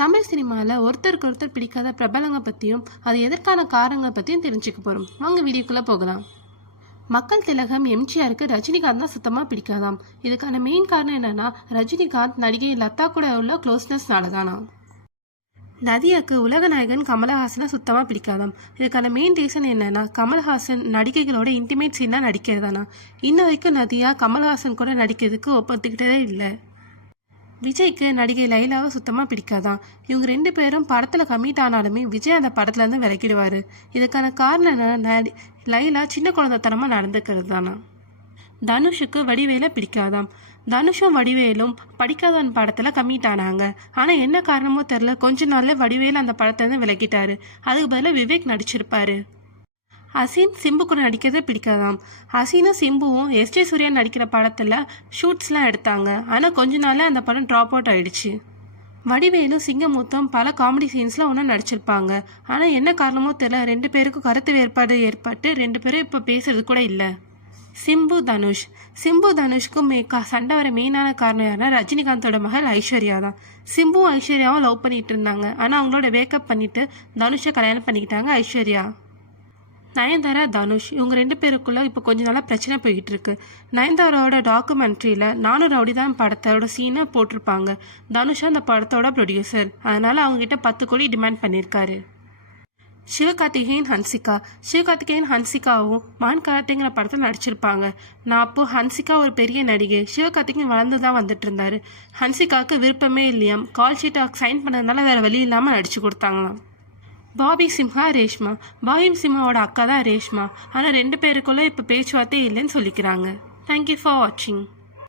தமிழ் சினிமாவில் ஒருத்தருக்கு ஒருத்தர் பிடிக்காத பிரபலங்க பற்றியும் அது எதற்கான காரணங்களை பற்றியும் தெரிஞ்சுக்க போகிறோம். வாங்க வீடியோக்குள்ளே போகலாம். மக்கள் திலகம் எம்ஜிஆருக்கு ரஜினிகாந்த் தான் சுத்தமாக பிடிக்காதாம். இதுக்கான மெயின் காரணம் என்னன்னா, ரஜினிகாந்த் நடிகை லதா கூட உள்ள க்ளோஸ்னஸ்னால தானா. நதியாக்கு உலக நாயகன் கமலஹாசனை சுத்தமாக பிடிக்காதாம். இதுக்கான மெயின் ரீசன் என்னன்னா, கமல்ஹாசன் நடிகைகளோட இன்டிமேட் சீனாக நடிக்கிறதானா. இன்ன வரைக்கும் நதியா கமல்ஹாசன் கூட நடிக்கிறதுக்கு ஒப்புக்கிட்டதே இல்லை. விஜய்க்கு நடிகை லைலாவை சுத்தமாக பிடிக்காதான். இவங்க 2 பேரும் படத்தில் கமிட் ஆனாலுமே விஜய் அந்த படத்துலேருந்து விலகிடுவார். இதுக்கான காரணம் என்ன, லைலா சின்ன குழந்தைத்தனமாக நடந்துக்கிறது தானா. தனுஷுக்கு வடிவேலை பிடிக்காதாம். தனுஷும் வடிவேலும் படிக்காதவன் படத்தில் கமிட் ஆனாங்க. ஆனால் என்ன காரணமோ தெரில, கொஞ்ச நாளில் வடிவேலு அந்த படத்துலேருந்து விலகிட்டாரு. அதுக்கு பதிலாக விவேக் நடிச்சிருப்பாரு. ஹசீன் சிம்பு கூட நடிக்கிறதே பிடிக்காதாம். ஹசீனும் சிம்புவும் எஸ்ஜே சூர்யா நடிக்கிற படத்தில் ஷூட்ஸ்லாம் எடுத்தாங்க. ஆனால் கொஞ்ச நாளில் அந்த படம் ட்ராப் அவுட் ஆகிடுச்சு. வடிவேலும் சிங்கமுத்தும் பல காமெடி சீன்ஸில் ஒன்றா நடிச்சிருப்பாங்க. ஆனால் என்ன காரணமோ தெரியல, 2 பேருக்கும் கருத்து வேறுபாடு ஏற்பட்டு 2 பேரும் இப்போ பேசுறது கூட இல்லை. சிம்பு தனுஷ்க்கும் சண்டை வர மெயினான காரணம் யாருன்னா, ரஜினிகாந்தோட மகள் ஐஸ்வர்யா தான். சிம்புவும் ஐஸ்வர்யாவும் லவ் பண்ணிட்டு இருந்தாங்க. ஆனால் அவங்களோட வேக்கப் பண்ணிட்டு தனுஷை கல்யாணம் பண்ணிக்கிட்டாங்க ஐஸ்வர்யா. நயன்தாரா தனுஷ் இவங்க 2 பேருக்குள்ள இப்போ கொஞ்ச நாளாக பிரச்சனை போய்கிட்டு இருக்கு. நயன்தாராவோட டாக்குமெண்ட்ரியில் நானும் ரவுடி தான் படத்தோட சீனை போட்டிருப்பாங்க. தனுஷா அந்த படத்தோட ப்ரொடியூசர், அதனால அவங்ககிட்ட 10 கோடி டிமாண்ட் பண்ணியிருக்காரு. சிவகார்த்திகேயன் ஹன்சிகாவும் மான் கார்த்திங்கிற படத்தில் நடிச்சிருப்பாங்க. நான் அப்போது ஹன்சிகா ஒரு பெரிய நடிகை, சிவகார்த்திகேயன் வளர்ந்து தான் வந்துட்டு இருந்தாரு. ஹன்சிகாவுக்கு விருப்பமே இல்லையாம். கால் ஷீட்டை சைன் பண்ணதுனால வேற வழி இல்லாமல் நடிச்சு கொடுத்தாங்களாம். பாபி சிம்ஹாவோட அக்கா தான் ரேஷ்மா. ஆனால் 2 பேருக்குள்ள இப்போ பேச்சுவார்த்தை இல்லைன்னு சொல்லிக்கிறாங்க. தேங்க்யூ ஃபார் வாட்சிங்.